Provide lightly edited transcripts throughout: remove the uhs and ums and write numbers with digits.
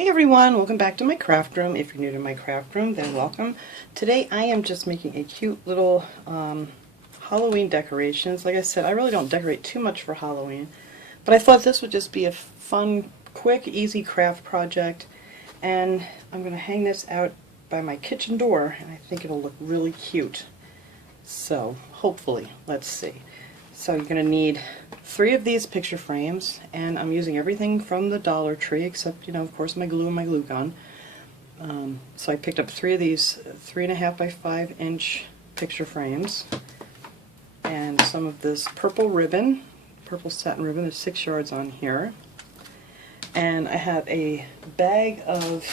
Hi everyone, welcome back to my craft room. If you're new to my craft room, then welcome. Today I am just making a cute little Halloween decorations. Like I said, I really don't decorate too much for Halloween, but I thought this would just be a fun, quick, easy craft project. And I'm going to hang this out by my kitchen door, and I think it'll look really cute. So, hopefully, let's see. So you're going to need 3 of these picture frames, and I'm using everything from the Dollar Tree except, of course, my glue and my glue gun. So I picked up 3 of these 3.5 by 5 inch picture frames, and some of this purple ribbon, purple satin ribbon. There's 6 yards on here, and I have a bag of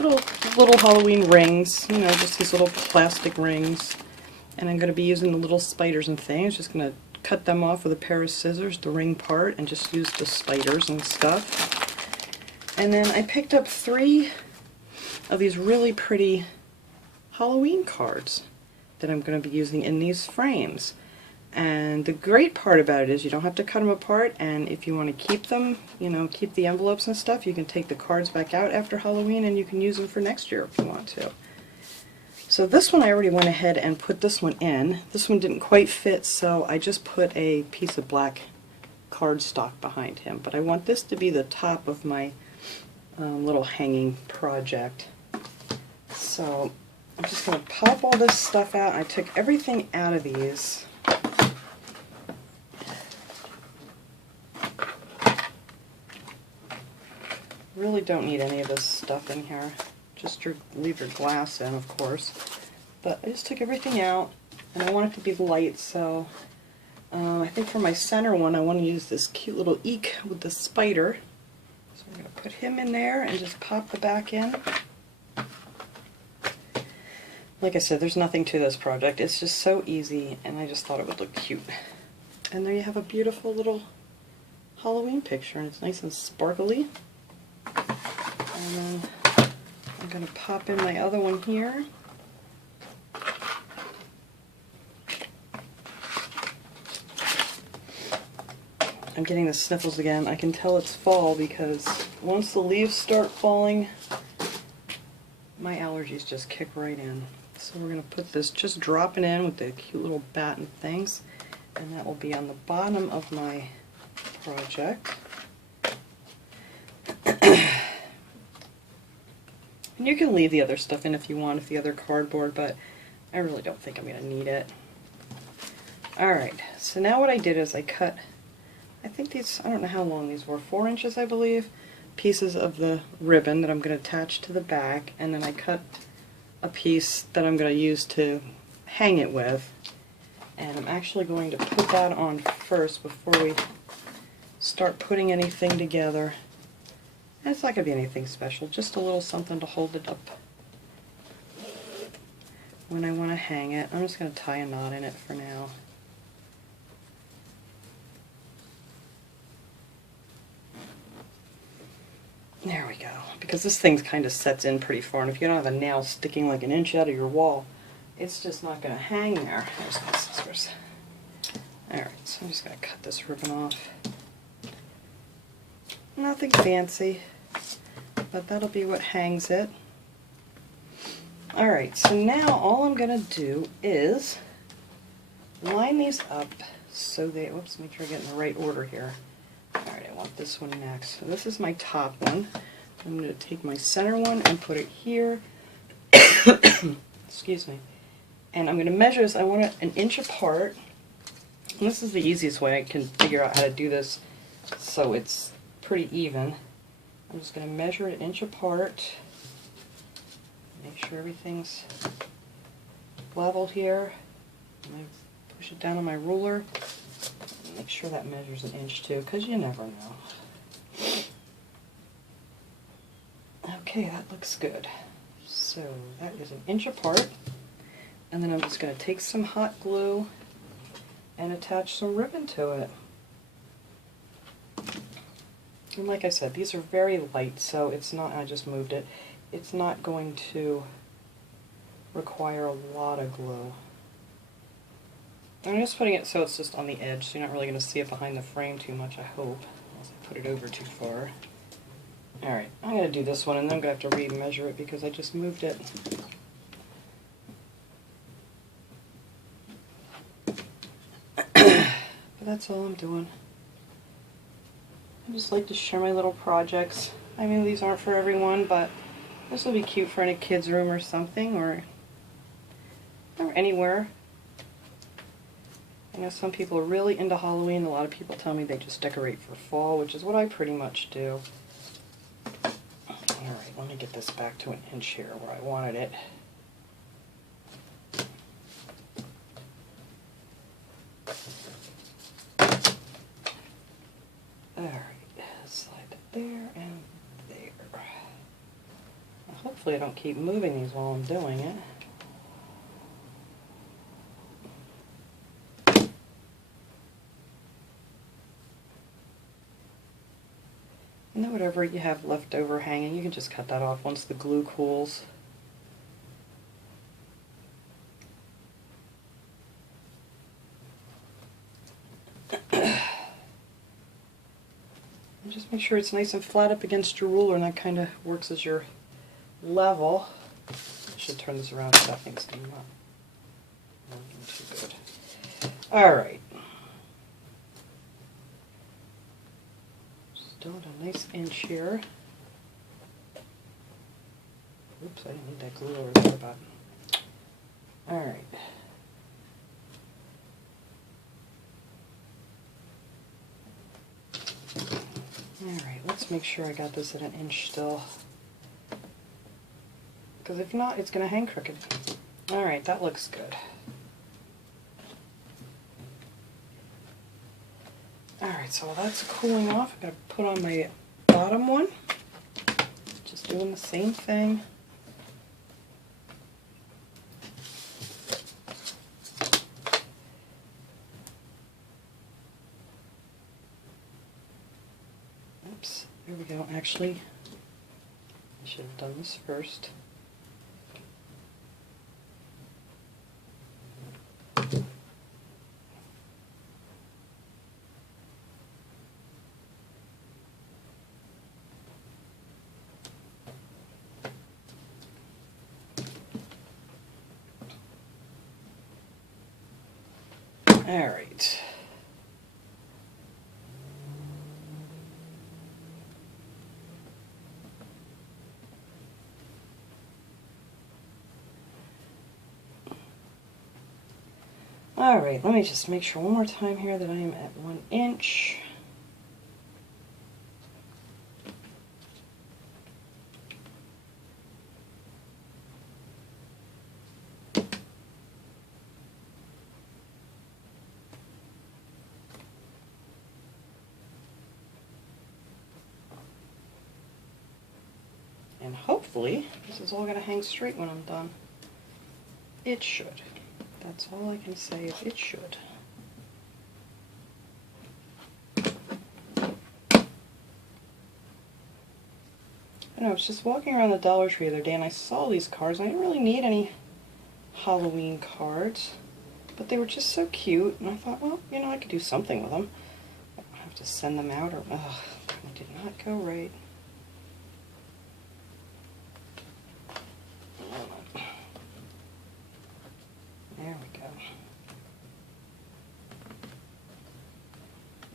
little Halloween rings, just these little plastic rings. And I'm going to be using the little spiders and things. Just going to cut them off with a pair of scissors, the ring part, and just use the spiders and stuff. And then I picked up 3 of these really pretty Halloween cards that I'm going to be using in these frames. And the great part about it is you don't have to cut them apart, and if you want to keep them, keep the envelopes and stuff, you can take the cards back out after Halloween and you can use them for next year if you want to. So this one I already went ahead and put this one in. This one didn't quite fit, so I just put a piece of black cardstock behind him. But I want this to be the top of my little hanging project. So I'm just going to pop all this stuff out. I took everything out of these. Really don't need any of this stuff in here. Just leave your glass in, of course. But I just took everything out, and I want it to be light, so I think for my center one I want to use this cute little eek with the spider. So I'm going to put him in there and just pop the back in. Like I said, there's nothing to this project. It's just so easy, and I just thought it would look cute. And there you have a beautiful little Halloween picture, and it's nice and sparkly. And then I'm going to pop in my other one here. I'm getting the sniffles again. I can tell it's fall because once the leaves start falling, my allergies just kick right in. So we're going to put this, just dropping in with the cute little bat and things, and that will be on the bottom of my project. And you can leave the other stuff in if you want, the other cardboard, but I really don't think I'm going to need it. Alright, so now what I did is I cut, I think these, I don't know how long these were, 4 inches I believe, pieces of the ribbon that I'm going to attach to the back, and then I cut a piece that I'm going to use to hang it with. And I'm actually going to put that on first before we start putting anything together. And it's not going to be anything special, just a little something to hold it up when I want to hang it. I'm just going to tie a knot in it for now. There we go, because this thing kind of sets in pretty far, and if you don't have a nail sticking like an inch out of your wall, it's just not going to hang there. There's my scissors. Alright, so I'm just going to cut this ribbon off. Nothing fancy, but that'll be what hangs it. Alright, so now all I'm going to do is line these up so they, whoops, make sure I get in the right order here. Alright, I want this one next. So this is my top one. I'm going to take my center one and put it here. Excuse me. And I'm going to measure this, I want it 1 inch apart. And this is the easiest way I can figure out how to do this so it's pretty even. I'm just going to measure it 1 inch apart. Make sure everything's level here. And I push it down on my ruler. Make sure that measures 1 inch too, because you never know. Okay, that looks good. So that is 1 inch apart. And then I'm just going to take some hot glue and attach some ribbon to it. And like I said, these are very light, so it's not, I just moved it, it's not going to require a lot of glue. I'm just putting it so it's just on the edge, so you're not really going to see it behind the frame too much, I hope, unless I put it over too far. Alright, I'm going to do this one and then I'm going to have to re-measure it because I just moved it. But that's all I'm doing. I just like to share my little projects. I mean, these aren't for everyone, but this will be cute for in a kid's room or something, or anywhere. I know some people are really into Halloween. A lot of people tell me they just decorate for fall, which is what I pretty much do. Alright, let me get this back to 1 inch here where I wanted it. Alright, slide it there and there. Now, hopefully I don't keep moving these while I'm doing it. And then whatever you have left over hanging, you can just cut that off once the glue cools. And just make sure it's nice and flat up against your ruler, and that kind of works as your level. I should turn this around so that makes them not working too good. Alright. Still at a nice inch here. Oops, I didn't need that glue over there, but alright. Alright, let's make sure I got this at 1 inch still. Because if not, it's going to hang crooked. Alright, that looks good. Alright, so while that's cooling off, I'm going to put on my bottom one. Just doing the same thing. Oops, there we go. Actually, I should have done this first. All right. All right, let me just make sure one more time here that I am at 1 inch. And hopefully, this is all going to hang straight when I'm done. It should. That's all I can say, is it should. I was just walking around the Dollar Tree the other day and I saw these cards. I didn't really need any Halloween cards, but they were just so cute, and I thought, well, you know, I could do something with them. I don't have to send them out, or, ugh, it did not go right. There we go.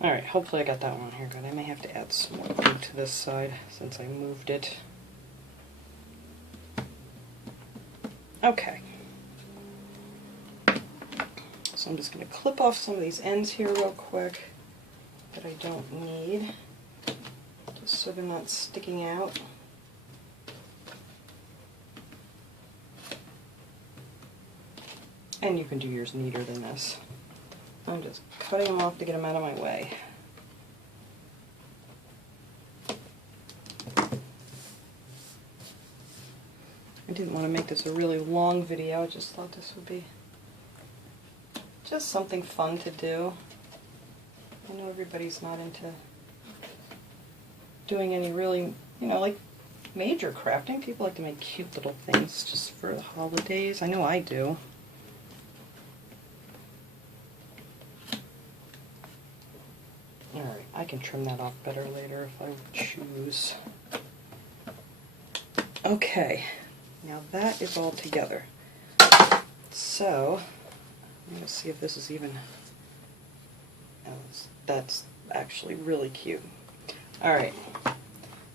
Alright, hopefully I got that one here good. I may have to add some more glue to this side since I moved it. Okay. So I'm just going to clip off some of these ends here real quick that I don't need, just so they're not sticking out. And you can do yours neater than this. I'm just cutting them off to get them out of my way. I didn't want to make this a really long video, I just thought this would be just something fun to do. I know everybody's not into doing any really, you know, like major crafting. People like to make cute little things just for the holidays. I know I do. Alright, I can trim that off better later if I choose. Okay, now that is all together. So, I'm going to see if this is even, oh, that's actually really cute. Alright,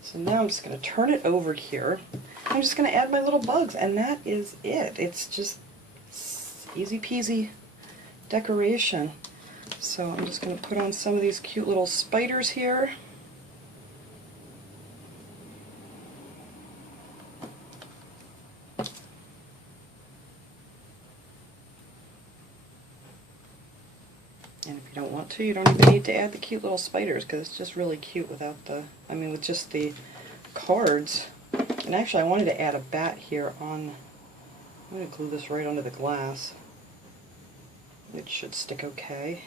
so now I'm just going to turn it over here. I'm just going to add my little bugs, and that is it. It's just easy peasy decoration. So I'm just going to put on some of these cute little spiders here. And if you don't want to, you don't even need to add the cute little spiders, because it's just really cute without the, I mean, with just the cards. And actually I wanted to add a bat here on, I'm going to glue this right onto the glass. It should stick okay.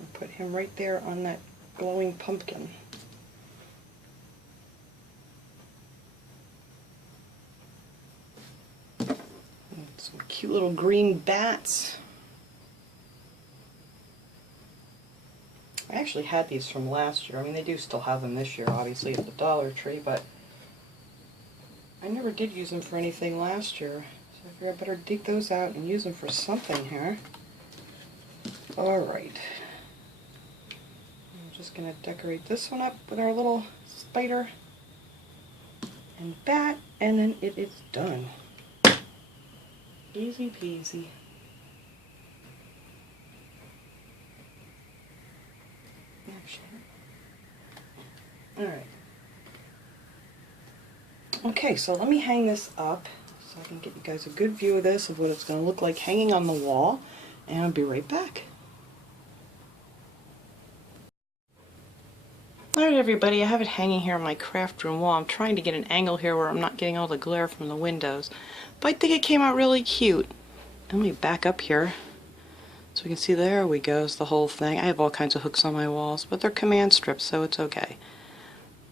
And put him right there on that glowing pumpkin. And some cute little green bats. I actually had these from last year. I mean, they do still have them this year, obviously, at the Dollar Tree, but I never did use them for anything last year. So I figured I better dig those out and use them for something here. Alright. I'm just going to decorate this one up with our little spider and bat, and then it is done. Easy peasy. Alright. Okay, so let me hang this up so I can get you guys a good view of this, of what it's going to look like hanging on the wall, and I'll be right back. Alright everybody, I have it hanging here on my craft room wall. I'm trying to get an angle here where I'm not getting all the glare from the windows, but I think it came out really cute. Let me back up here so we can see, there we go, is the whole thing. I have all kinds of hooks on my walls, but they're command strips, so it's okay.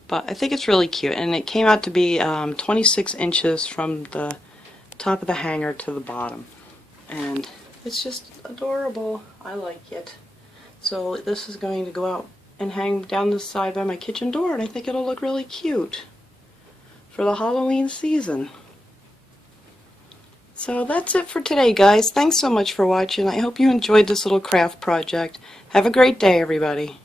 But I think it's really cute, and it came out to be 26 inches from the top of the hanger to the bottom. And it's just adorable. I like it. So this is going to go out and hang down the side by my kitchen door, and I think it'll look really cute for the Halloween season. So that's it for today, guys. Thanks so much for watching. I hope you enjoyed this little craft project. Have a great day, everybody.